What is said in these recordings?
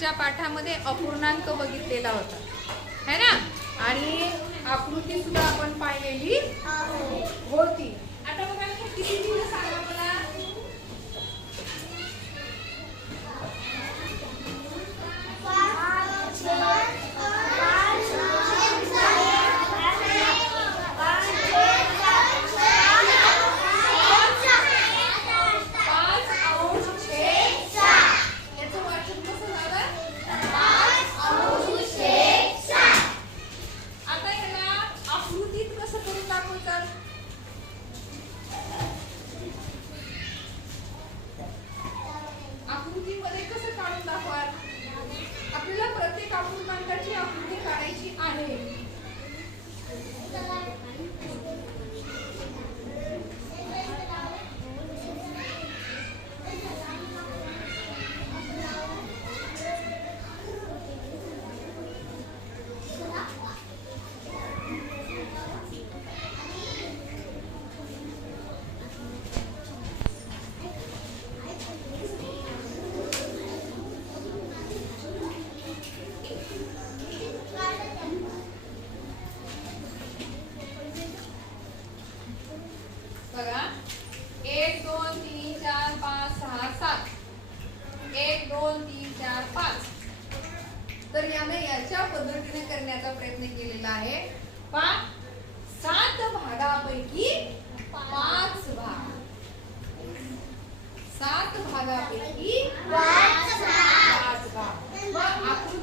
मागच्या पाठामध्ये अपूर्णांक बघितलेला होता. है ना? आणि आकृती सुद्धा आपण पाहिलेली. हो होती आता बघा हे किती दिवस सांगा मला पाच अंश छेद याचं वाचन कसं झालं आता याला आकृतीत कसं करून दाखवतात आकृतीमध्ये कसं काढून दाखवाल आपल्याला प्रत्येक अपूर्णांकाची आकृती काढायची आहे बघा एक दोन तीन चार पाच सहा सात एक दोन तीन चार पाच तर याने याच्या पद्धतीने करण्याचा प्रयत्न केलेला आहे. पा सात भागापैकी पाच भाग. सात भागापैकी पाच भाग. मग आकृतीमध्ये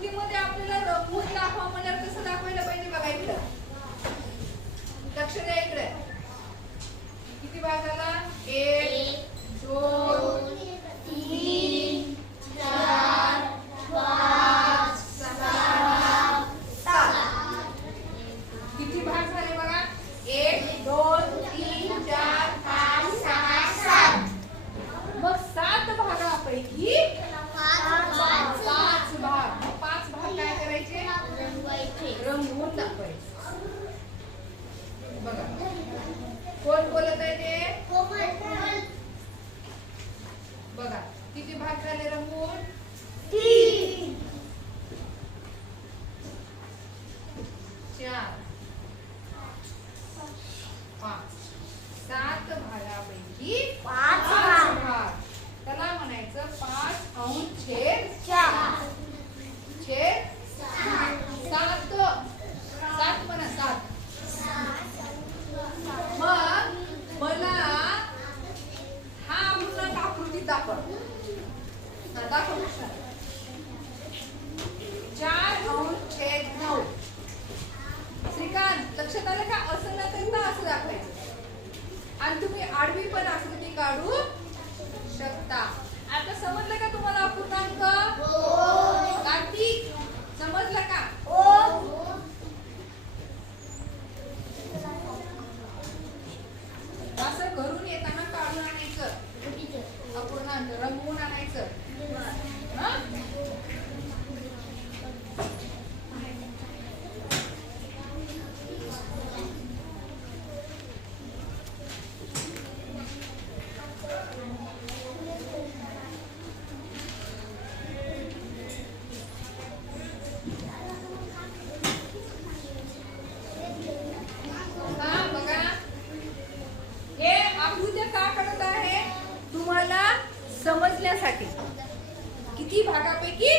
किती भागापैकी?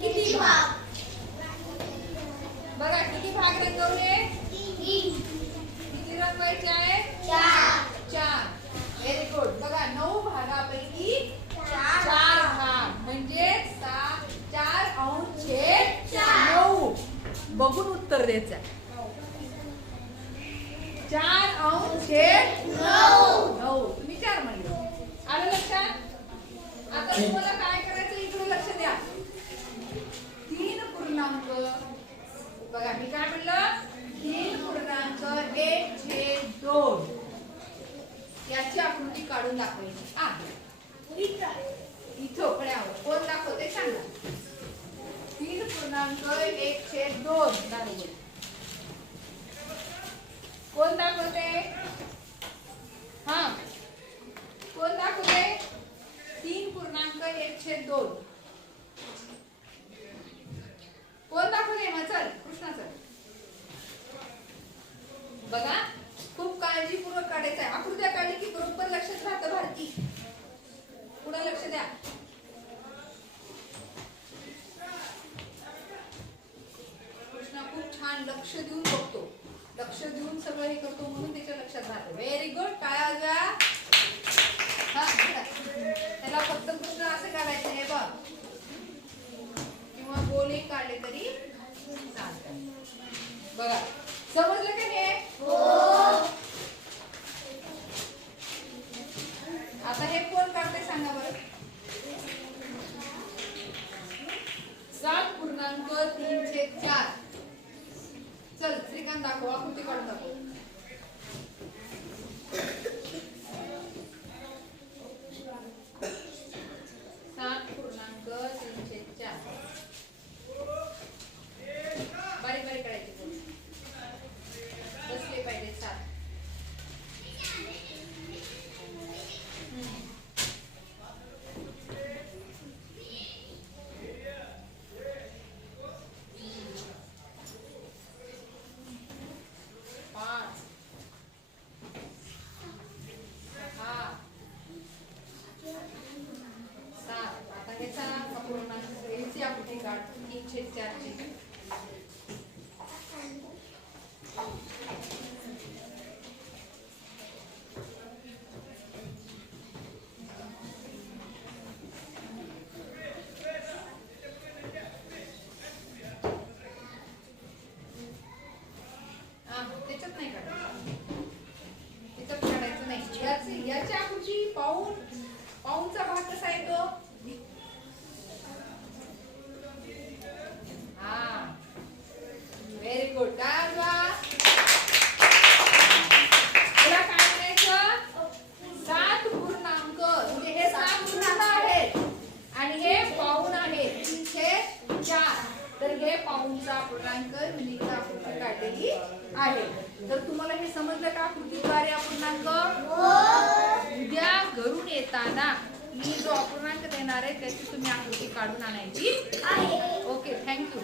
किती भाग? बघा किती भाग रंगवले किती रंगवायचे आहे? चार. व्हेरी गुड बघा नऊ भागापैकी चार. भाग. म्हणजे सहा चार अंश नऊ. बघून उत्तर द्यायचं चार अंश छेद नऊ. तुम्ही चार म्हणले. आलं लक्षात? आता तुम्हाला काय बघा मी काय म्हणलं तीन पूर्णांक एक छेद दोन. याची आकृती काढून दाखवायची. आहे इथं फळ्यावर कोण दाखवते सांगा? तीन पूर्णांक एक छेद दोन. दाखवते कोण दाखवते हा. कोण दाखवते तीन पूर्णांक एक छेद दोन. प्रश्नच आहे. बघा खूप काळजीपूर्वक काढायचं आहे. आकृत्या काढली की बरोबर लक्षात राहतं भारती. पुढे लक्ष द्या. कृष्णा खूप छान लक्ष देऊन बघतो. लक्ष देऊन सगळं हे करतो म्हणून त्याच्या लक्षात राहतं. व्हेरी गुड टाळ्या द्या त्याला फक्त कृष्ण असं काढायचं हे बघ. किंवा गोले काढले तरी बघा. समजलं का हे. आता हे कोण काढते सांगा बरं? सात पूर्णांक तीन छेद चार. चल श्रीकांत दाखव आकृती काढून दाखव सात पूर्णांक तीन छेद चार बारीक बारीक काढायचे पूर्ण. बसले पाहिजे सात हम्म. पाच सहा सात आता ह्याचा अपूर्णांक ह्याची आकृती काढ तीन छेद चारची हा, त्याच्यात नाही काढायचं त्याच्यात काढायचं नाही याची याची आकृती पाऊन पाऊनचा भाग कसा येतो हा. व्हेरी गुड काय तुला काय करायचं सात पूर्णांक. म्हणजे हे सात पूर्णांक आहेत. आणि हे पाऊन आहे तीनशे चार. तर हे पाऊनचा पूर्णांक मिनीचा आकृती काढलेली आहे. तर तुम्हाला हे समजलं का? कृतीद्वारे अपूर्णांक येताना मी जो अपूर्णांक देणार आहे त्याची तुम्ही आकृती काढून आणायची. Okay thank you